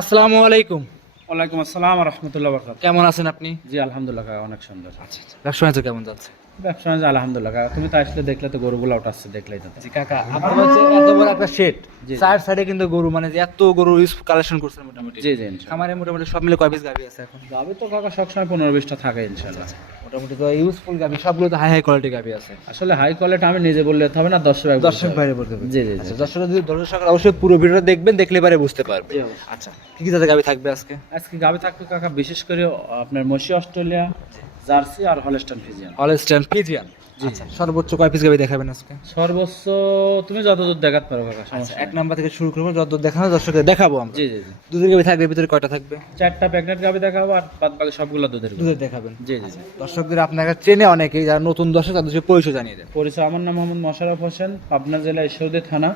আসসালামু আলাইকুম। ওয়ালাইকুম আসসালাম রহমতুল্লাহ বরকাত কেমন আছেন আপনি? জি আলহামদুলিল্লাহ অনেক সুন্দর। আচ্ছা আচ্ছা। কেমন যাচ্ছে ব্যবসা বাণিজ্য আলহামদুলিল্লাহ। কাকা তুমি তো আসলে দেখলে তো গরুগুলো উঠাচ্ছে দেখলেই তো। জি কাকা আপনার হচ্ছে এত বড় একটা শেড চার সাইডে কিন্তু গরু মানে যে এত গরু ইউজ কালেকশন করছেন মোটামুটি। জি জি খামারে মোটামুটি সব মিলে কয় পিস গাভি আছে এখন? গাবি তো কাকা সবসময় পনেরো বিশটা থাকে ইনশাল্লাহ। মোটামুটি তো ইউজফুল গাভি সবগুলো তো হাই হাই কোয়ালিটি গাভি আছে। আসলে হাই কোয়ালিটি আমি নিজে বললে হবে না দর্শক দর্শক বাইরে বলতে হবে। জি জি আচ্ছা দর্শক যদি দর্শক অবশ্যই পুরো ভিডিওটা দেখবেন দেখলে পারে বুঝতে পারবে। আচ্ছা কি কি জাতের গাভি থাকবে আজকে? আজকে গাবি থাকবে কাকা বিশেষ করে আপনার মসি অস্ট্রেলিয়া জার্সি আর হলস্টান ফিজিয়ান। হলস্টাইন পিজিয়ান আচ্ছা সর্বোচ্চ কয় পিস গাভি দেখাবেন আজকে? সর্বোচ্চ তুমি যতদূর দেখাতে পারো আচ্ছা এক নাম্বার থেকে শুরু করব যত দেখানো দর্শকদের দেখাবো আমরা। জি জি জি। দুধের গাভি থাকবে ভিতরে কয়টা থাকবে? চারটা প্রেগনেন্ট গাবি দেখাবো আর বাদ বাকি সবগুলো দুধের দুধের দেখাবেন। জি জি জি। দর্শকদের আপনাকে চেনে অনেকেই যারা নতুন দর্শক তাদের পরিচয় জানিয়ে দেন। পরিচয় আমার নাম মোহাম্মদ মোশাররফ হোসেন পাবনা জেলা ঈশ্বরদী থানা।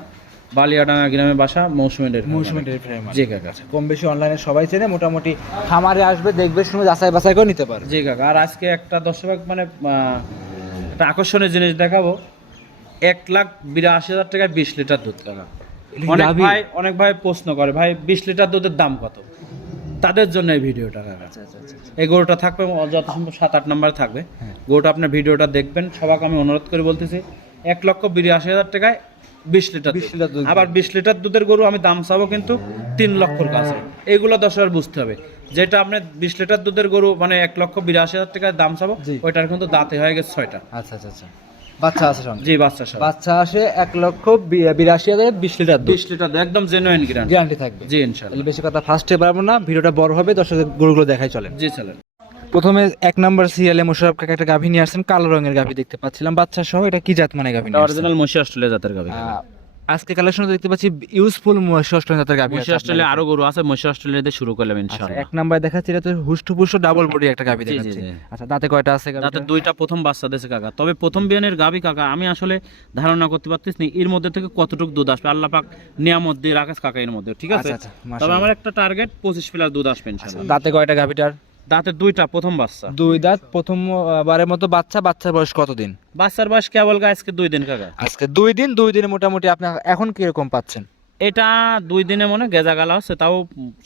বালিয়াডাঙ্গা গ্রামে বাসা মৌসুমী ডেট মৌসুমী ডেয়ারি ফার্ম জি কাকা কম বেশি অনলাইনে সবাই চেনে মোটামুটি খামারে আসবে দেখবে শুনে যাচাই বাছাই করে নিতে পারে। জি কাকা আর আজকে একটা দর্শক মানে একটা আকর্ষণীয় জিনিস দেখাবো। এক লাখ বিরাশি হাজার টাকায় বিশ লিটার দুধ কাকা। অনেক ভাই অনেক ভাই প্রশ্ন করে ভাই বিশ লিটার দুধের দাম কত? তাদের জন্য এই ভিডিওটা আচ্ছা আচ্ছা আচ্ছা এই গরুটা থাকবে যত সম্ভব সাত আট নাম্বার থাকবে। হ্যাঁ। গরুটা আপনার ভিডিওটা দেখবেন। সবাইকে আমি অনুরোধ করে বলতেছি এক লক্ষ বিরাশি হাজার টাকায় বিশ লিটার 20 লিটার দুধ। আবার বিশ লিটার দুধের গরু আমি দাম চাবো কিন্তু তিন লক্ষর কাছে। এইগুলো বুঝতে হবে। যেটা আপনি বিশ লিটার দুধের গরু মানে এক লক্ষ বিরাশি হাজার দাম চাবো ওইটার কিন্তু দাঁতে হয়ে গেছে ছয়টা। আচ্ছা আচ্ছা আচ্ছা। বাচ্চা আছে জি বাচ্চা বাচ্চা আসে এক লক্ষ বিরাশি হাজার বিশ লিটার বিশ লিটার একদম জেনুইন গ্যারান্টি থাকবে। জি ইনশাল্লাহ। তাহলে বেশি কথা ফার্স্টে পারব না ভিডিওটা বড় হবে দর্শকের গরুগুলো দেখাই চলেন। জি চলেন। প্রথমে এক নাম্বার সিরিয়ালে মোশারফ কাকা একটা গাভী নিয়ে আসছেন কালো রঙের গাভী দেখতে পাচ্ছিলাম। বাচ্চা সহ এটা কি জাত মানে গাভী অরিজিনাল মশি অস্ট্রেলিয়া জাতের আহ, আজকে কালেকশন দেখতে পাচ্ছি ইউজফুল ষষ্ঠ জাতের গাভী মশি অস্ট্রেলিয়া আরও গরু আছে মশি অস্ট্রেলিয়া দিয়ে শুরু করলাম আচ্ছা, ইনশাল্লাহ এক নাম্বার দেখাচ্ছি এটা তো হুষ্টপুষ্ট ডাবল বডি একটা গাভী দেখাচ্ছি। আচ্ছা দাঁতে কয়টা আছে? তাতে দুইটা প্রথম বাচ্চা দিয়েছে কাকা। তবে প্রথম বিয়ানের গাভী কাকা আমি আসলে ধারণা করতে পারতেছি না এর মধ্যে থেকে কতটুকু দুধ আসবে। আল্লাহ পাক নিয়ামত দিয়ে রাখাস কাকা এর মধ্যে ঠিক আছে? আচ্ছা, আচ্ছা, তবে আমার একটা টার্গেট পঁচিশ প্লাস দুধ আসবে ইনশাল্লাহ দাঁতে কয়টা গাভীটার? দাঁতে দুইটা প্রথম বাচ্চা। দুই দাঁত প্রথম বারের মতো বাচ্চা বাচ্চার বয়স কতদিন? বাচ্চার বয়স কেবল আজকে দুই দিন কাকা। আজকে দুই দিন দুই দিন মোটামুটি আপনি এখন কীরকম পাচ্ছেন? এটা দুই দিনে মনে গেজা গালা আছে তাও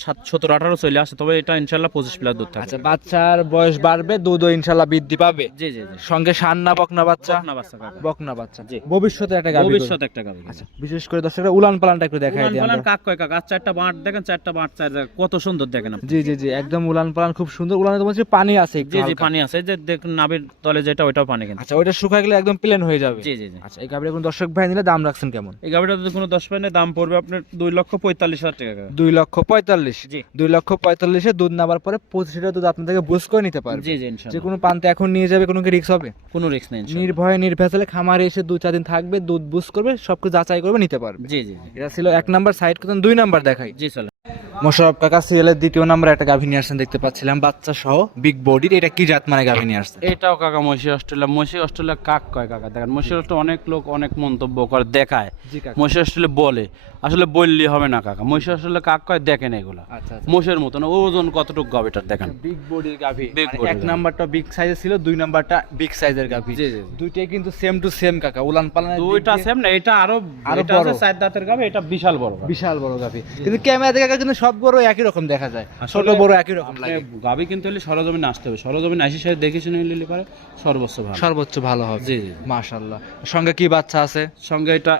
সাত সতেরো আঠারো চলে আসে তবে এটা ইনশাল্লাহ পঁচিশ প্লাস দুধ আচ্ছা বাচ্চার বয়স বাড়বে দুধও ইনশাল্লাহ বৃদ্ধি পাবে? জি জি জি। সঙ্গে সান্না বকনা বাচ্চা? না বাচ্চা বকনা বাচ্চা। জি। ভবিষ্যতে একটা গাভী ভবিষ্যৎ একটা গাবি আচ্ছা বিশেষ করে দর্শকরা উলান পালানটা একটু দেখাই দিই আমরা। কাক কয় কাক? আর চারটা বাঁট দেখেন চারটা বাঁট চার কত সুন্দর দেখেন জি জি জি একদম উলান পালান খুব সুন্দর। উলানে তো বলছি পানি আছে জি জি পানি আছে যে দেখুন নাবির তলে যেটা ওইটাও পানি কিন্তু। আচ্ছা ওইটা শুকায় গেলে একদম প্লেন হয়ে যাবে। জি জি জি। আচ্ছা এই গাভীর কোন দর্শক ভাই নিলে দাম রাখছেন কেমন? এই গাড়িটা যদি কোনো দশ পাইনে দাম পড়বে আপনার দুই লক্ষ পঁয়তাল্লিশ হাজার টাকা দুই লক্ষ পঁয়তাল্লিশ। দুই লক্ষ পঁয়তাল্লিশে দুধ নেওয়ার পরে পঁচিশ লিটার দুধ আপনার থেকে বুঝ করে নিতে পারবে। জি জি যে কোনো পান্তে এখন নিয়ে যাবে কোনো কি রিক্স হবে? কোনো রিস্ক নেই নির্ভয়ে নির্ভেজালে খামারে এসে দু চার দিন থাকবে দুধ বুঝ করবে সবকিছু যাচাই করবে নিতে পারবে। জি জি জি। এটা ছিল এক নাম্বার সাইড করতাম দুই নাম্বার দেখাই। জি চলে মোশারফ কাকা সিরিয়ালের দ্বিতীয় নাম্বার একটা গাভী নিয়ে আসছেন দেখতে পাচ্ছিলাম। বাচ্চা সহ বিগ বডির এটা কি জাত মানে গাভী নিয়ে আসছেন? এটাও কাকা মসি অস্ট্রেলিয়া। মসি অস্ট্রেলিয়া কাক কয় কাকা? দেখেন মসি অস্ট্রেলিয়া অনেক লোক অনেক মন্তব্য করে দেখায়। মসি অস্ট্রেলিয়া বলে আসলে বললে হবে না কাকা। মসি অস্ট্রেলিয়া কাক কয় দেখেন এগুলা। আচ্ছা মোষের মতন ওজন কতটুকু গবেটার দেখেন? বিগ বডির গাভী। মানে এক নাম্বারটা বিগ সাইজের ছিল দুই নাম্বারটা বিগ সাইজের গাভী। দুইটাই কিন্তু সেম টু সেম কাকা উলান পালানের দিক দুইটা সেম না এটা আরও আরও বড়। চার দাঁতের গাবে এটা বিশাল বড় গাভী। বিশাল বড় গাভী। কিন্তু ক্যামেরা দেখে কিন্তু সব বড় একই রকম দেখা যায়। ছোট বড় একই রকম লাগে। গাবি কিন্তু হলে সরজমিনে আসতে হবে। সরজমিনে আসি সাথে দেখে শুনে নিলে পারে সর্বোচ্চ ভালো। সর্বোচ্চ ভালো হবে। জি জি মাশাল্লাহ সঙ্গে কি বাচ্চা আছে? সঙ্গে এটা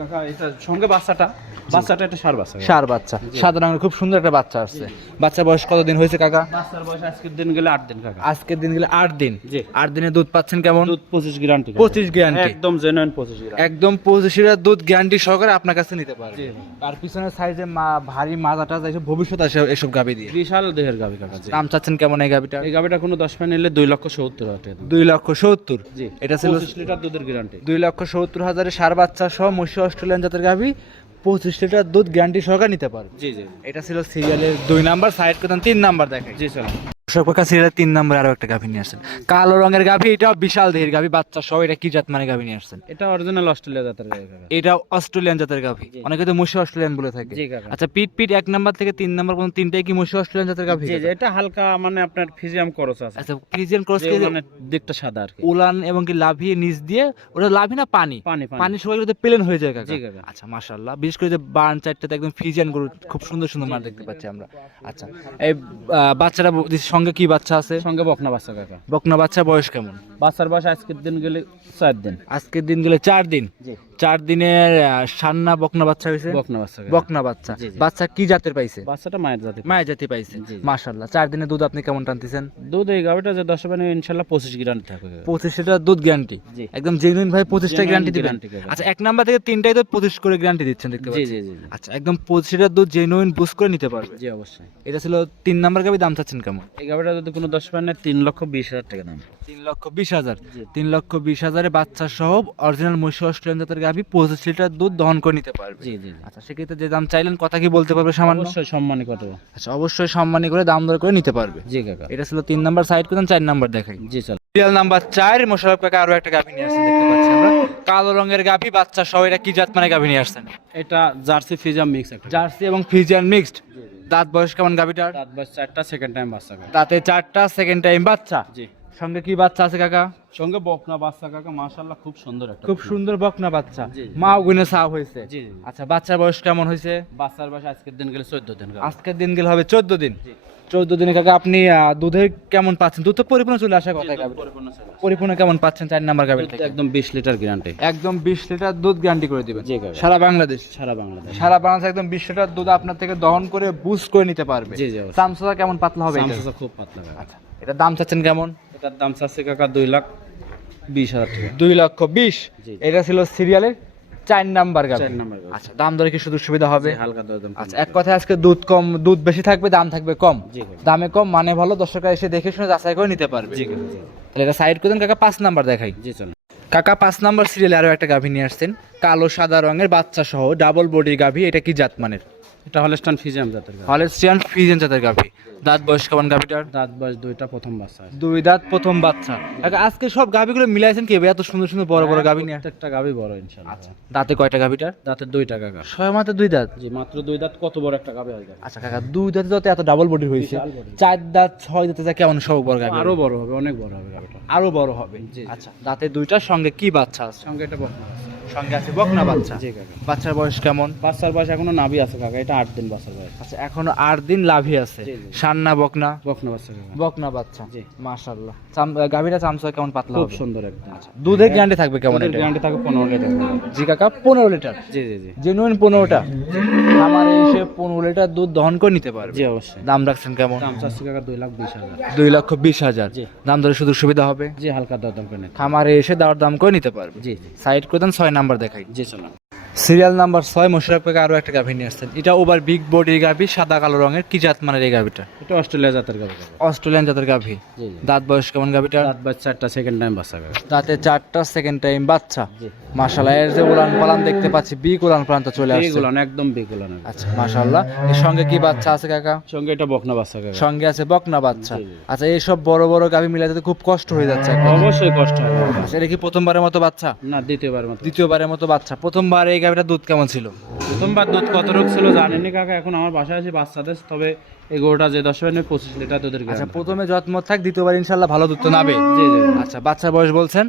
কাকা এটা সঙ্গে বাচ্চাটা? বাচ্চাটা একটা সার বাচ্চা সার বাচ্চা। সাদা রঙের খুব সুন্দর একটা বাচ্চা আসছে। বাচ্চা বয়স কতদিন হয়েছে কাকা? বাচ্চার বয়স আজকের দিন গেলে আট দিন কাকা। আজকের দিন গেলে আট দিন। জি। আট দিনে দুধ পাচ্ছেন কেমন? দুধ পঁচিশ গ্যারান্টি পঁচিশ গ্যারান্টি একদম জেনুইন পঁচিশ একদম পঁচিশ লিটার দুধ গ্যারান্টি সহকারে আপনার কাছে নিতে পারবে। আর পিছনের সাইজে মা ভারী মাজাটা এসব ভবিষ্যৎ আসে এসব গাবি দিয়ে। বিশাল দেহের গাবি কাকা দাম চাচ্ছেন কেমন এই গাবিটা? এই গাবিটা কোনো দশ পাই নিলে দুই লক্ষ সত্তর হাজার দুই লক্ষ সত্তর। জি। এটা ছিল লিটার দুধের গ্যারান্টি দুই লক্ষ সত্তর হাজারের সার বাচ্চা সহ মৎস্য অস্ট্রেলিয়ান জাতের গাভি পঁচিশ লিটার দুধ গ্যারান্টি সরকার নিতে পারবে। জি জি। এটা ছিল সিরিয়ালের দুই নাম্বার সাইড করতেন তিন নাম্বার দেখে জি স্যার সব সিরিয়ালের তিন নম্বরে আরও একটা গাভী নিয়ে আসছেন। কালো রঙের গাভী এটাও বিশাল দেহের গাভী বাচ্চা সহ এটা কি জাত মানে গাভী নিয়ে আসছেন? এটা অরিজিনাল অস্ট্রেলিয়া জাতের এটা অস্ট্রেলিয়ান জাতের গাভী। অনেকে তো মুশি অস্ট্রেলিয়ান বলে থাকে। আচ্ছা পিট পিট এক নাম্বার থেকে তিন নাম্বার পর্যন্ত তিনটাই কি মুশি অস্ট্রেলিয়ান জাতের গাভী? জি জি এটা হালকা মানে আপনার ফিজিয়াম করস আছে। আচ্ছা ফ্রিজিয়ান ক্রস যে মানে দিকটা সাদা আর উলান এবং কি লাভিয়ে নিচ দিয়ে ওটা লাভি না পানি? পানি সবাই প্লেন হয়ে যায় কাকা। আচ্ছা মাশাআল্লাহ। বিশেষ করে যে বার্ন চারটাতে একদম ফিজিয়ান গরু খুব সুন্দর সুন্দর মার দেখতে পাচ্ছি আমরা। আচ্ছা এই আহ, বাচ্চাটা ব- সঙ্গে কি বাচ্চা আছে? সঙ্গে বকনা বাচ্চা কাকা। বকনা বাচ্চা বয়স কেমন? বাচ্চার বয়স আজকের দিন গেলে চার দিন। আজকের দিন গেলে চার দিন? চার দিনের সান্না বকনা বাচ্চা হয়েছে? বকনা বাচ্চা বকনা বাচ্চা। বাচ্চা কি জাতের পাইছে? বাচ্চাটা মায়ের জাতি মায়ের জাতি পাইছে। জি। চার দিনের দুধ আপনি কেমন টানতেছেন? দুধ এই গাভিটা যে দশ মানে ইনশাল্লাহ পঁচিশ গ্রাম থাকবে কাকা। পঁচিশ লিটার দুধ গ্যারান্টি একদম জেনুইন ভাই পঁচিশটা গ্যারান্টি দিবেন? আচ্ছা এক নাম্বার থেকে তিনটাই তো পঁচিশ করে গ্যারান্টি দিচ্ছেন দেখতে পাচ্ছি। আচ্ছা একদম পঁচিশ লিটার দুধ জেনুইন বুস করে নিতে পারবে। জি অবশ্যই। এটা ছিল তিন নাম্বার গাবি দাম চাচ্ছেন কেমন? এই গাভিটা যদি কোনো দশ তিন লক্ষ বিশ হাজার টাকা দাম। তিন লক্ষ বিশ হাজার। তিন লক্ষ বিশ হাজারে বাচ্চা সহ অরিজিনাল মহিষ অস্ট্রেলিয়ান জাতের গাভি পঁচিশ লিটার দুধ দহন করে নিতে পারবে। জি জি জি। আচ্ছা সেক্ষেত্রে যে দাম চাইলেন কথা কি বলতে পারবে সামান্য? অবশ্যই সম্মানী কত আচ্ছা অবশ্যই সম্মানী করে দাম দর করে নিতে পারবে। জি কাকা। এটা ছিল তিন নাম্বার সাইড করে চার নাম্বার দেখাই। জি চল। সিরিয়াল নাম্বার চার মোশারফ কাকা আরও একটা গাভী নিয়ে আসছেন দেখতে পাচ্ছি আমরা। কালো রঙের গাভী বাচ্চা সহ এটা কি জাত মানে গাভী নিয়ে আসছেন? এটা জার্সি ফিজাম মিক্স একটা। জার্সি এবং ফিজিয়ান মিক্সড। দাঁত বয়স কেমন গাভীটার? দাঁত বয়স চারটা সেকেন্ড টাইম বাচ্চা দাঁতে চারটা সেকেন্ড টাইম বাচ্চা? জি। সঙ্গে কি বাচ্চা আছে কাকা? সঙ্গে বকনা বাচ্চা কাকা মাশাআল্লাহ খুব সুন্দর একটা খুব সুন্দর বকনা বাচ্চা। মা গুনে হয়েছে। আচ্ছা বাচ্চার বয়স কেমন হয়েছে? বাচ্চার বয়স আজকের দিন গেলে চোদ্দ দিন কাকা। আজকের দিন গেলে হবে চোদ্দ দিন। জি। চোদ্দ দিনে কাকা আপনি দুধে কেমন পাচ্ছেন? দুধ তো পরিপূর্ণ চলে আসার কথা পরিপূর্ণ কেমন পাচ্ছেন? চার নাম্বার দুধ একদম বিশ লিটার গ্যারান্টি একদম বিশ লিটার দুধ গ্যারান্টি করে দিবেন। সারা বাংলাদেশ। সারা বাংলাদেশ। সারা বাংলাদেশ একদম বিশ লিটার দুধ আপনার থেকে দহন করে বুস্ট করে নিতে পারবে। জি জি। কেমন পাতলা হবে এটা? সামসা খুব পাতলা আচ্ছা এটা দাম চাচ্ছেন কেমন? এটার দাম চাচ্ছে কাকা দুই লাখ বিশ হাজার টাকা। দুই লক্ষ বিশ? এটা ছিল সিরিয়ালের চার নাম্বার গাভি। আচ্ছা দাম দরে কি সুযোগ সুবিধা হবে? হালকা দরদাম আচ্ছা এক কথায় আজকে দুধ কম দুধ বেশি থাকবে দাম থাকবে কম। দামে কম মানে ভালো দর্শকরা এসে দেখে শুনে যাচাই করে নিতে পারবে। তাহলে এটা সাইড করে কাকা পাঁচ নাম্বার দেখাই। জি চল কাকা পাঁচ নাম্বার সিরিয়ালে আরও একটা গাভী নিয়ে আসছেন। কালো সাদা রঙের বাচ্চা সহ ডাবল বডি গাভী এটা কি জাত মানের? এটা হলস্টান ফিজিয়াম জাতের গাভি। হলেস্টিয়ান ফ্রিজেন জাতের গাভী। দাঁত বয়স কেমন গাভীটার? দাঁত বয়স দুইটা প্রথম বাচ্চা দুই দাঁত প্রথম বাচ্চা। আজকে সব গাভীগুলো মিলাইছেন কি? এত সুন্দর সুন্দর বড় বড় গাভী নিয়ে। প্রত্যেকটা গাভি বড় ইনশাআল্লাহ দাঁতে কয়টা গাভীটার? দাঁতের দুইটা কাকা। ছয় মাত্র দুই দাঁত? জি মাত্র দুই দাঁত কত বড় একটা গাভি হয় আচ্ছা কাকা দুই দাঁতে যত এত ডাবল বডি হয়েছে চার দাঁত ছয় দাঁতে যা কেমন সব বড় গাভী। আরও বড় হবে অনেক বড় হবে গাভিটা। আরও বড় হবে। জি। আচ্ছা দাঁতে দুইটার সঙ্গে কি বাচ্চা আছে? সঙ্গে এটা। সঙ্গে আছে বকনা বাচ্চা। জি কাকা। বাচ্চার বয়স কেমন? বাচ্চার বয়স এখনও নাভি আছে কাকা এটা আট দিন বাচ্চার বয়স। আচ্ছা এখনও আট দিন লাভই আছে। জি, জি। সান্না বকনা? বকনা বাচ্চা কাকা। বকনা বাচ্চা জি। গাভীটা চামচা কেমন পাতলা খুব হবে? সুন্দর একদম দুধের গ্যারান্টি থাকবে কেমন এটা? গ্যারান্টি থাকে পনেরো লিটার। জি কাকা পনেরো লিটার? জি জি জি। জেনুইন পনেরোটা? আমার এসে পনেরো লিটার দুধ দহন করে নিতে পারবে। জি অবশ্যই। দাম রাখছেন কেমন? দাম কাকা দুই লাখ বিশ হাজার। দুই লক্ষ বিশ হাজার। জি। দাম ধরে সুযোগ সুবিধা হবে? জি হালকা দরদাম করে নিতে। খামারে এসে দাওয়ার দাম করে নিতে পারবে। জি জি। সাইড করে দেন ছয় নাম্বার দেখাই। জি সিরিয়াল নাম্বার ছয় মোশারফ কাকা আরও একটা গাভী নিয়ে আসছেন। এটা ওভার বিগ বডির গাভী সাদা কালো রঙের। কি জাত মানের এই গাভীটা? এটা অস্ট্রেলিয়া জাতের গাভী অস্ট্রেলিয়ান জাতের গাভী। দাঁত বয়স কেমন গাভীটা দাঁত বয়স চারটা সেকেন্ড টাইম বাচ্চা দাঁতে চারটা সেকেন্ড টাইম বাচ্চা। জি। এর যে উলান পালান দেখতে পাচ্ছি বিগ উলান পালান তো চলে আসছে। একদম বেগুলান আচ্ছা মাশাল্লাহ এর সঙ্গে কি বাচ্চা আছে কাকা? সঙ্গে এটা বকনা বাচ্চা কাকা। সঙ্গে আছে বকনা বাচ্চা। আচ্ছা এইসব বড় বড় গাভী মিলাতে খুব কষ্ট হয়ে যাচ্ছে অবশ্যই কষ্ট হয় আচ্ছা, এটা কি প্রথমবারের মতো বাচ্চা? না দ্বিতীয়বার মতো। দ্বিতীয়বারের মতো বাচ্চা। প্রথমবার এই গাভীটার দুধ কেমন ছিল? প্রথমবার দুধ কত রোগ ছিল জানেনি কাকা? এখন আমার বাসায় আছে বাচ্চাদের তবে এই গরুটা যে দশ মিনিট পঁচিশ লিটার দুধের আচ্ছা প্রথমে যত্ন থাক দ্বিতীয়বার ইনশাল্লাহ ভালো দুধ তো নাবে। জি জি। আচ্ছা বাচ্চার বয়স বলছেন?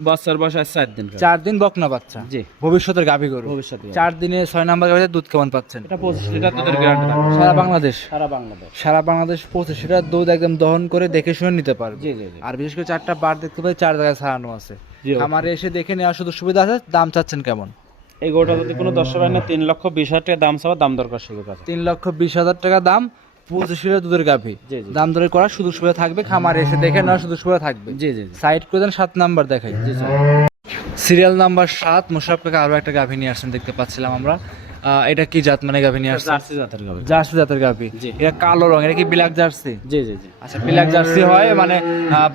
বাচ্চার বয়স চার দিন। চার দিন বকনা বাচ্চা। জি। ভবিষ্যতের গাভী গরু। ভবিষ্যতে চার দিনে ছয় নাম্বার গাভীতে দুধ কেমন পাচ্ছেন? এটা পঁচিশ লিটার দুধের গ্যারান্টি সারা বাংলাদেশ। সারা বাংলাদেশ। সারা বাংলাদেশ পঁচিশ লিটার দুধ একদম দহন করে দেখে শুনে নিতে পারবে। জি জি জি। আর বিশেষ করে চারটা বার দেখতে পাই চার জায়গায় ছাড়ানো আছে। আমারে এসে দেখে নেওয়ার শুধু সুবিধা আছে দাম চাচ্ছেন কেমন? এই গরুটা যদি কোনো দশ হয় না তিন লক্ষ বিশ হাজার টাকা দাম চাওয়া দাম দরকার সুযোগ আছে তিন লক্ষ বিশ হাজার টাকা দাম পঁচিশ লিটার দুধের গাভী। দাম সুযোগ সুবিধা থাকবে খামারে এসে দেখে সুযোগ সুবিধা থাকবে। জি জি সাইড করে দেন সাত নাম্বার দেখাই। জি সিরিয়াল নাম্বার সাত মোশারফ কাকা আরও একটা গাভী নিয়ে আসছেন দেখতে পাচ্ছিলাম আমরা। এটা কি জাত মানে গাভী নিয়ে আসছেন? জার্সি জাতের গাভি। জার্সি জাতের গাভী। এটা কালো রং এটা কি ব্ল্যাক জার্সি? জি জি জি। আচ্ছা ব্ল্যাক জার্সি হয় মানে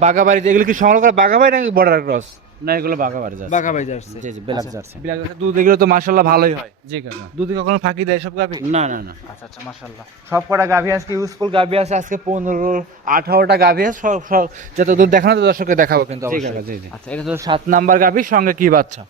বাগাবাড়ি এগুলো কি সংগ্রহ করা বাগাবাড়ি নাকি বর্ডার ক্রস না এগুলো বাঘাবাড়ি যাচ্ছে। বাঘা বাড়ি যাচ্ছে। জি জি ব্ল্যাক যাচ্ছে। ব্ল্যাক যাচ্ছে। দুধ এগুলো তো মাশাল্লাহ ভালোই হয়। জি কাকা। দুধে কখনো ফাঁকি দেয় সব গাভী? না না না। আচ্ছা আচ্ছা মাশাল্লাহ সব কটা গাভী আজকে ইউজফুল গাভী আছে। আজকে পনেরো আঠারোটা গাভী আছে। সব সব যত দুধ দেখানো তো দর্শককে দেখাবো কিন্তু অবশ্যই। জি জি। আচ্ছা এটা তো সাত নাম্বার গাভী সঙ্গে কি বাচ্চা?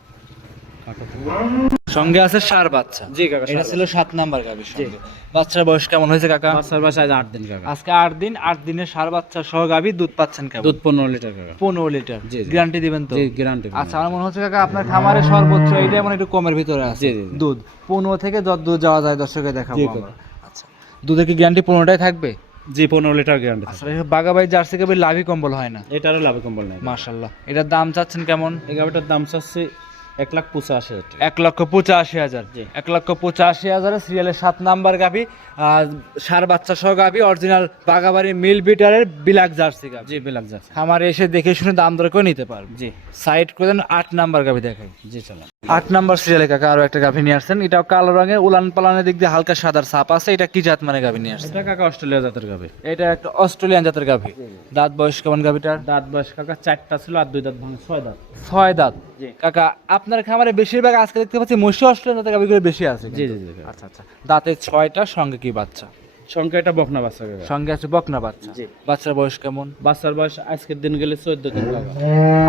সঙ্গে আছে সার বাচ্চা। জি কাকা এটা ছিল সাত নাম্বার গাভি সঙ্গে। বাচ্চার বয়স কেমন হয়েছে কাকা? বাচ্চার বাসায় আজ আট দিন কাকা। আজকে আট দিন আট দিনের সার বাচ্চা সহ গাভি দুধ পাচ্ছেন কেমন? দুধ পনেরো লিটার কাকা। পনেরো লিটার। জি। গ্যারান্টি দিবেন তো? জি গ্যারান্টি আচ্ছা আমার মনে হচ্ছে কাকা আপনার খামারে সর্বোচ্চ এইটাই মানে একটু কমের ভিতরে আছে। দুধ। পনেরো থেকে যত দূর যাওয়া যায় দর্শকে দেখাবো আচ্ছা। দুধের কি গ্যারান্টি পনেরোটাই থাকবে? জি পনেরো লিটার গ্যারান্টি আসলে বাগাবাই জার্সি গাভি লাভই কম্বল হয় না। এটারও লাভে কম্বল নেই। মাশাল্লাহ। এটার দাম চাচ্ছেন কেমন? এই গাভিটার দাম চাচ্ছে এক লাখ পঁচাশি হাজার এক লক্ষ পঁচাশি হাজার। এক লক্ষ পঁচাশি হাজারে সিরিয়ালের সাত নাম্বার গাভি আর সার বাচ্চা সহ গাভি অরিজিনাল বাগাবাড়ি মিল বিটারের বিলাক জার্সি গাভি জি বিলাক যাচ্ছে খামারে এসে দেখে শুনে দাম দর করে নিতে পারবে। জি। সাইড করে দেন আট নাম্বার গাভি দেখাই। জি চলো আট নাম্বার সিরিয়ালে কাকা আরও একটা গাভি নিয়ে আসছেন। এটাও কালো রঙের উলান পালানের দিক দিয়ে হালকা সাদার ছাপ আছে। এটা কি জাত মানে গাভি নিয়ে আসছেন? এটা কাকা অস্ট্রেলিয়া জাতের গাভি এটা একটা অস্ট্রেলিয়ান জাতের গাভি দাঁত বয়স কেমন গাভিটার দাঁত বয়স কাকা চারটা ছিল আর দুই দাঁত ভাঙে ছয় দাঁত। ছয় দাঁত। কাকা আপনার খামারে বেশিরভাগ আজকে দেখতে পাচ্ছি মহিষ অস্ট্রেলিয়ান জাতের গাভিগুলো বেশি আছে জি জি জি আচ্ছা আচ্ছা। দাঁতের ছয়টা সঙ্গে কি বাচ্চা? সংখ্যা এটা বকনা বাচ্চা সঙ্গে আছে বকনা বাচ্চা। জি। বাচ্চার বয়স কেমন? বাচ্চার বয়স আজকের দিন গেলে চোদ্দ দিন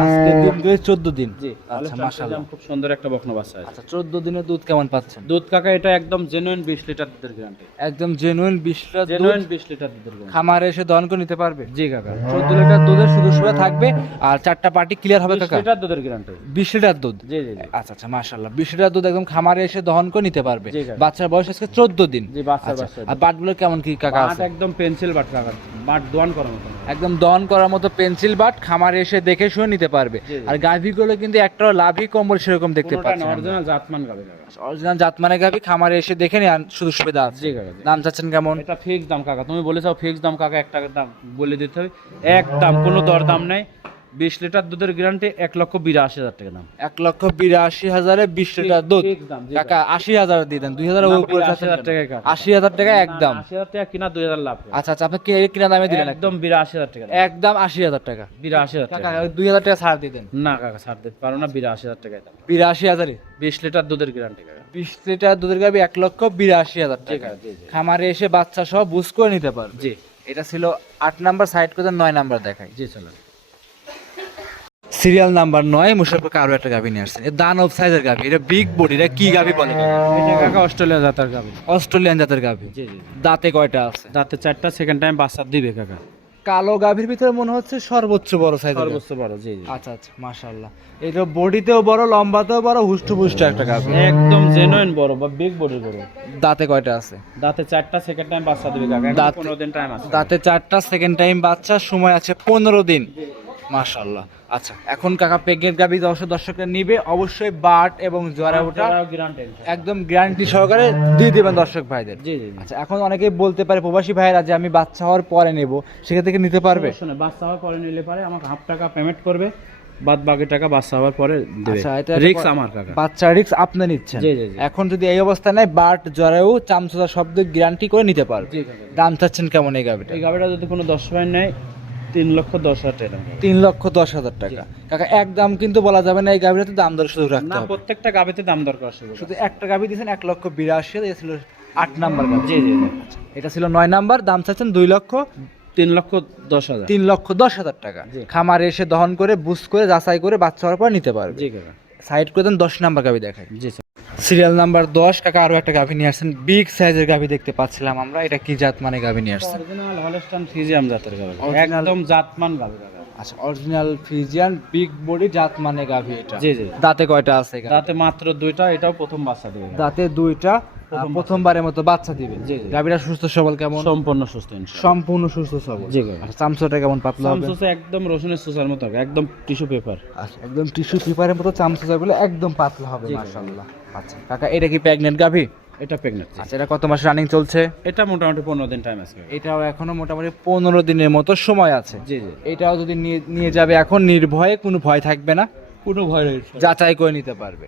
আজকে দিন গেলে চোদ্দ দিন? জি। আচ্ছা খুব সুন্দর একটা বকনা বাচ্চা আছে। আচ্ছা চোদ্দ দিনের দুধ কেমন পাচ্ছেন? দুধ কাকা এটা একদম জেনুইন বিশ লিটার দুধের গ্যারান্টি একদম জেনুইন বিশ লিটার দুধ জেনুইন বিশ লিটার দুধের খামারে এসে দহন করে নিতে পারবে? জি কাকা। চোদ্দ লিটার দুধের শুধু শুধু থাকবে আর চারটা পার্টি ক্লিয়ার হবে বিশ কাকা? লিটার দুধের গ্যারান্টি বিশ লিটার দুধ? জি জি জি। আচ্ছা আচ্ছা মাশাল্লাহ বিশ লিটার দুধ একদম খামারে এসে দহন করে নিতে পারবে। জি, কাকা। বাচ্চার বয়স আজকে চোদ্দ দিন। জি বাচ্চার আচ্ছা, বাচ্চা আর বাটগুলো কেমন কি কাকা আছে? একদম পেন্সিল বাট কাকা বাট দোয়ান করার মতো। একদম দহন করার মতো পেন্সিল বাট খামারে এসে দেখে শুনে নিতে পারবে। আর গাভিগুলো কিন্তু একটা লাভই কম্বল সেরকম দেখতে পাচ্ছেন অরিজিনাল জাতমান গাবে অরিজিনাল জাত মানে গাভি খামারে এসে দেখে নিন শুধু সুবিধা আছে। দাম চাচ্ছেন কেমন? এটা ফিক্স দাম কাকা তুমি বলেছ ফিক্স দাম কাকা এক টাকার দাম বলে দিতে হবে। এক দাম কোনো দর দাম নাই। বিশ লিটার দুধের গ্যারান্টি এক লক্ষ বিরাশি হাজার টাকা দাম। এক লক্ষ বিরাশি হাজারে বিশ লিটার দুধ। কাকা আশি হাজার দিয়ে দেন দুই হাজার উপরে 82,000 টাকায় কাকা। আশি হাজার টাকা একদম আশি হাজার টাকা কিনা দুই হাজার লাভ আচ্ছা আচ্ছা আপনি কিনা দামে দিলেন একদম বিরাশি হাজার টাকা একদম আশি হাজার টাকা। বিরাশি হাজার টাকা দুই হাজার টাকা ছাড় দিয়ে দেন। না কাকা ছাড় দিতে পারো না বিরাশি হাজার দাম। বিরাশি হাজারে? বিশ লিটার দুধের গ্যারান্টি কাকা। বিশ লিটার দুধের গাবি এক লক্ষ বিরাশি হাজার টাকা। খামারে এসে বাচ্চা সহ বুঝ করে নিতে পারবে। জি। এটা ছিল আট নাম্বার সাইড করে নয় নাম্বার দেখায়। জি চলো সিরিয়াল নাম্বার নয় মুশারফকে আরও একটা গাভি নিয়ে আসছেন দান অফ সাইজের গাভি এটা বিগ বডি এটা কি গাভি বলে? এটা কাকা অস্ট্রেলিয়া জাতের গাবে। অস্ট্রেলিয়ান জাতের গাভি জি জি। দাঁতে কয়টা আছে? দাঁতে চারটা সেকেন্ড টাইম বাচ্চা দিবে কাকা। কালো গাভীর ভিতরে মনে হচ্ছে সর্বোচ্চ বড় সাইজ সর্বোচ্চ বড় জি জি। আচ্ছা আচ্ছা মাশাআল্লাহ। এটা বডিতেও বড় লম্বাতেও বড় হুষ্টু পুষ্ট একটা গাভি একদম জেনুইন বড় বা বিগ বডি বড়। দাঁতে কয়টা আছে? দাঁতে চারটা সেকেন্ড টাইম বাচ্চা দিবে কাকা এখন দাঁতে- পনেরো দিন টাইম আছে। দাঁতে চারটা সেকেন্ড টাইম বাচ্চা সময় আছে পনেরো দিন। মাশাআল্লাহ। আচ্ছা এখন কাকা পেগের গাভি দর্শক দর্শকরা নিবে। অবশ্যই বাট এবং জরা ওটা গ্যারান্টি একদম গ্যারান্টি সহকারে দিয়ে দেবেন দর্শক ভাইদের। জি জি আচ্ছা এখন অনেকেই বলতে পারে প্রবাসী ভাইয়েরা যে আমি বাচ্চা হওয়ার পরে নেব সেখান থেকে নিতে পারবে? শুনে বাচ্চা হওয়ার পরে নিলে পারে আমাকে হাফ টাকা পেমেন্ট করবে বাদ বাকি টাকা বাচ্চা হওয়ার পরে দেবে। আচ্ছা, রিক্স আমার কাকা। বাচ্চা রিক্স আপনি নিচ্ছেন। এখন যদি এই অবস্থা নেয় বাট জরায়ু চামচা শব্দ গ্যারান্টি করে নিতে পারবে। দাম চাচ্ছেন কেমন এই গাভিটা? এই গাড়িটা যদি কোনো দশ পয়েন্ট নেয় তিন লক্ষ দশ হাজার টাকা তিন লক্ষ দশ হাজার টাকা। কাকা এক দাম কিন্তু বলা যাবে না এই গাভিটাতে দাম দর শুধু রাখতে না প্রত্যেকটা গাবিতে দাম দরকার শুধু শুধু একটা গাভি দিয়েছেন এক লক্ষ বিরাশি হাজার, ছিল আট নাম্বার গাভি। জি জি এটা ছিল নয় নাম্বার দাম চাচ্ছেন দুই লক্ষ তিন লক্ষ দশ হাজার। তিন লক্ষ দশ হাজার টাকা। খামারে এসে দহন করে বুস করে যাচাই করে বাচ্চা হওয়ার পর নিতে পারবে। জি কাকা। সাইড করে দেন দশ নাম্বার গাভি দেখাই। জি সিরিয়াল নাম্বার দশ। কাকা আরও একটা গাভি নিয়ে আসছেন। বিগ সাইজের গাভি দেখতে পাচ্ছিলাম আমরা। এটা কি জাত মানে গাভি নিয়ে আসছেন? অরিজিনাল হলস্টাইন ফ্রিজিয়াম জাতের গাবি একদম জাতমান আচ্ছা অরিজিনাল ফ্রিজিয়ান বিগ বডি জাত মানে গাভি এটা। জি জি। দাঁতে কয়টা আছে দাঁতে মাত্র দুইটা এটাও প্রথম বাচ্চা দিবে। দাঁতে দুইটা প্রথমবারের মতো বাচ্চা দিবে। জি, জি। গাভীরা সুস্থ সবল কেমন? সম্পূর্ণ সুস্থ সম্পূর্ণ সুস্থ সবল। জি আচ্ছা চামচটা কেমন পাতলা হবে? সামসুসে একদম রসুনের সুসার মতো একদম টিস্যু পেপার। আচ্ছা একদম টিস্যু পেপারের মতো চামচা গুলো একদম পাতলা হবে মাশাআল্লাহ। আচ্ছা কাকা এটা কি প্রেগনেন্ট গাভি? এটা প্রেগনেন্ট আচ্ছা এটা কত মাস রানিং চলছে? এটা মোটামুটি পনেরো দিন টাইম আছে। এটাও এখনও মোটামুটি পনেরো দিনের মতো সময় আছে। জি জি। এটাও যদি নিয়ে নিয়ে যাবে এখন নির্ভয়ে কোনো ভয় থাকবে না। কোনো ভয় যাচাই করে নিতে পারবে।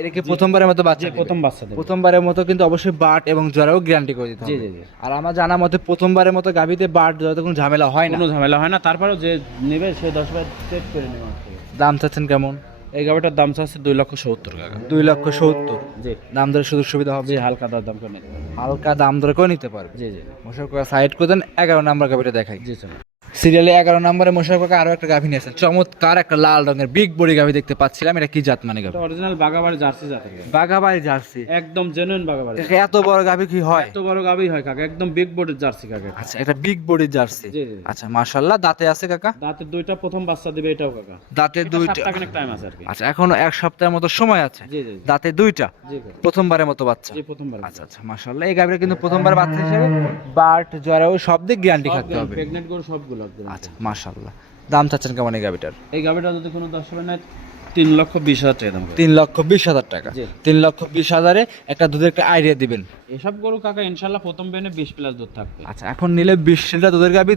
এটা কি প্রথমবারের মতো বাচ্চা প্রথম বাচ্চা প্রথমবারের মতো কিন্তু অবশ্যই বাট এবং জ্বরাও গ্যারান্টি করে দিতে জি হবে। জি আর আমার জানা মতে প্রথমবারের মতো গাভিতে বাট জ্বরাতে কোনো ঝামেলা হয় না। কোনো ঝামেলা হয় না। তারপরেও যে নেবে সে দশ বার চেক করে নেবে। দাম চাচ্ছেন কেমন? এই গাবিটার দাম চাচ্ছে দুই লক্ষ সত্তর। টাকা দুই লক্ষ সত্তর। জি। দাম দরে সুযোগ সুবিধা হবে হালকা দর দাম করে নিতে হালকা দাম দরে করে নিতে পারবে। জি জি। মোশারফ সাইড করে দেন এগারো নাম্বার গাভিটা দেখাই। জি স্যার সিরিয়ালে এগারো নম্বরে মোশারফ কাকা আরও একটা গাভি নিয়েছেন। চমৎকার একটা লাল রঙের বিগ বডি গাভি দেখতে পাচ্ছিলাম। এটা কি জাত মানে গাভি? অরিজিনাল বাগাবাড়ি জার্সি জাতের গাভি। জার্সি। একদম জেনুইন বাগাবাড়ি এত বড় গাভি কি হয়? এত বড় গাবি হয় কাকা একদম বিগ বডির জার্সি কাকা আচ্ছা এটা বিগ বডির জার্সি। আচ্ছা মাশাল্লাহ দাঁতে আছে কাকা? দাঁতের দুইটা প্রথম বাচ্চা দিবে এটাও কাকা। দাঁতে দুইটা টাইম আছে আর কি। আচ্ছা এখনও এক সপ্তাহের মতো সময় আছে। জি জি জি। দাঁতে দুইটা? জি প্রথমবারের মতো বাচ্চা? জি প্রথমবার আচ্ছা আচ্ছা মাশাল্লাহ এই গাভিটা কিন্তু প্রথমবার বাচ্চা হিসেবে বাট জরাও সব দিক গ্যারান্টি থাকতে হবে। প্রেগনেন্ট গরু সবগুলো। লাগবে আচ্ছা, মাশাল্লাহ দাম চাচ্ছেন কেমন এই গাবিটার এই গাবিটা যদি কোনো দশ দর্শক নেয় তিন লক্ষ বিশ হাজার টাকা দাম তিন লক্ষ বিশ হাজার টাকা। তিন লক্ষ বিশ হাজারে একটা দুধের একটা আইডিয়া দিবেন। এসব গরু কাকা ইনশাল্লাহ প্রথম বেনে বিশ প্লাস দুধ থাকবে। আচ্ছা এখন নিলে বিশ লিটার দুধের গাবি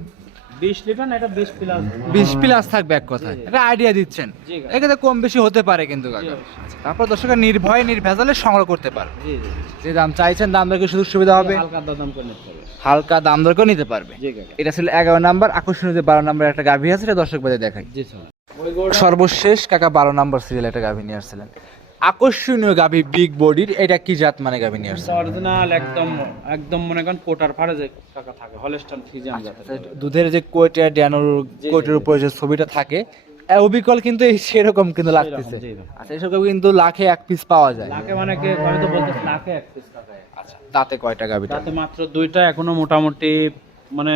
প্লাস থাকবে এক এটা আইডিয়া দিচ্ছেন। এক্ষেত্রে কম বেশি হতে পারে কিন্তু আচ্ছা, তারপর নির্ভয়ে নির্ভেজালে সংগ্রহ করতে পারবে। যে দাম চাইছেন দাম দরকে সুযোগ সুবিধা হবে। হালকা দাম করে নিতে পারবে। এটা ছিল 11 নাম্বার আকর্ষণীয় যে 12 নাম্বার একটা গাভী আছে এটা দর্শক বাদে দেখাই। সর্বশেষ কাকা 12 নাম্বার সিরিয়াল একটা গাভী নিয়ে আসছিলেন। আকর্ষণীয় গাভি বিগ বডির এটা কি জাত মানে গাভি নিয়ে আসছেন? অরিজিনাল একদম একদম মনে করেন কোটার ফাড়ে যে কাকা থাকে হলেস্টান ফিজিয়াম জাতের। দুধের যে কোয়েটের ড্যানোর কোয়েটের উপরে যে ছবিটা থাকে অবিকল কিন্তু এই সেরকম কিন্তু লাগতেছে। আচ্ছা এসব কিন্তু লাখে এক পিস পাওয়া যায়। লাখে মানে কে আমি তো বলতেছি লাখে এক পিস আচ্ছা দাঁতে কয়টা গাভিটা তাতে মাত্র দুইটা এখনও মোটামুটি মানে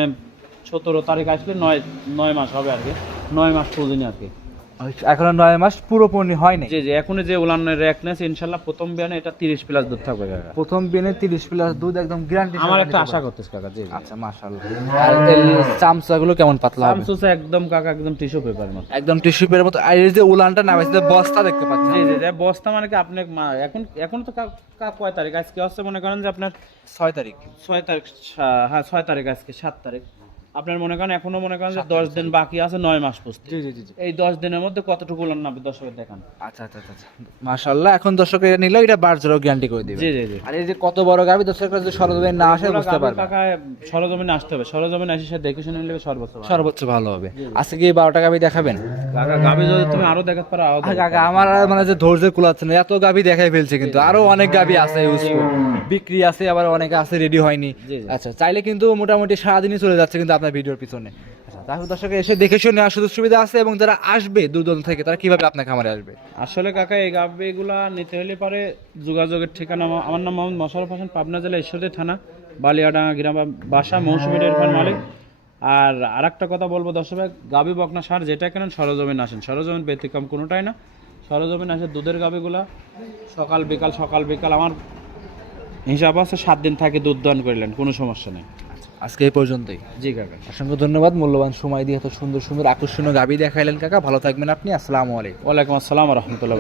সতেরো তারিখ আসলে নয় নয় মাস হবে আর কি নয় মাস পুদিনি আর কি। এখনও নয় মাস পুরোপুরি হয়নি। জি জি এখন যে উলানের র্যাকনেস ইনশাল্লাহ প্রথম বিয়ানে এটা তিরিশ প্লাস দুধ থাকবে কাকা। প্রথম বিনে তিরিশ প্লাস দুধ একদম গ্যারান্টি আমার একটা আশা করতেছে কাকা জি জি। আচ্ছা মাশাআল্লাহ। আর এই চামচাগুলো কেমন পাতলা হবে? সামসুসে একদম কাকা একদম টিস্যু পেপার মতো। একদম টিস্যু পেপারের মতো। আর এই যে উলানটা নামাইছে বস্তা দেখতে পাচ্ছেন জি জি বস্তা মানে কি আপনি এখন এখন তো কা- কা- কয় তারিখ? আজকে হচ্ছে মনে করেন যে আপনার ছয় তারিখ। ছয় তারিখ হ্যাঁ ছয় তারিখ আজকে সাত তারিখ। আপনার মনে করেন এখনও মনে করেন যে দশ দিন বাকি আছে নয় মাস পুষতে জি জি জি এই দশ দিনের মধ্যে কতটুকু উলান নামবে দর্শকের দেখান? আচ্ছা আচ্ছা আচ্ছা, আচ্ছা। মাশাআল্লাহ এখন দর্শক এটা নিলে এটা বার জোরও গ্যারান্টি করে দিবে। জি জি জি। আর এই যে কত বড় গাবি দর্শকরা যদি সরজমে না আসে বুঝতে পারবে। কাকা সরজমিনে আসতে হবে। সরজমিনে এসে সে দেখে শুনে নিলে সর্বোচ্চ ভালো। সর্বোচ্চ ভালো হবে। আজকে কি বারোটা গাবি দেখাবেন? কাকা গাবি যদি তুমি আরও দেখাতে পারো আরও আহ, কাকা আমার মানে যে ধৈর্য কুলাচ্ছে না এত গাবি দেখাই ফেলছে কিন্তু। আরও অনেক গাবি আছে। বিক্রি আছে আবার অনেক আছে রেডি হয়নি। আচ্ছা চাইলে কিন্তু মোটামুটি সারাদিনই চলে যাচ্ছে কিন্তু আপনার ভিডিওর পিছনে। আচ্ছা তাহলে দর্শক, এসে দেখে শুনে নেওয়ার সুযোগ সুবিধা আছে এবং যারা আসবে দূরান্ত থেকে, তারা কীভাবে আপনার খামারে আসবে? আসলে কাকা, এই গাবিগুলা নিতে হলে পারে যোগাযোগের ঠিকানা আমার নাম মোহাম্মদ মশারফ হাসান, পাবনা জেলা ঈশ্বরদী থানা, বালিয়াডাঙ্গা, গ্রাম, বাসা, মৌসুমী ডেয়ারি মালিক। আর আরেকটা কথা বলব দর্শক গাবি, বকনা সার যেটা কেনেন সরজমিন আসেন। সরজমিন ব্যতিক্রম কোনোটাই না। সরজমিন আসে দুধের গাবিগুলা সকাল, বিকাল সকাল, বিকাল, আমার হিসাব আছে, সাত দিন থাকে দুধ দান করিলেন, কোনো সমস্যা নেই। আজকে এই পর্যন্তই। জি কাকা। অসংখ্য ধন্যবাদ মূল্যবান সময় দিয়ে এত সুন্দর সুন্দর আকর্ষণীয় গাবি দেখাইলেন কাকা। ভালো থাকবেন আপনি আসসালামু আলাইকুম। ওয়ালাইকুম আসসালাম রহমতুল্লাহ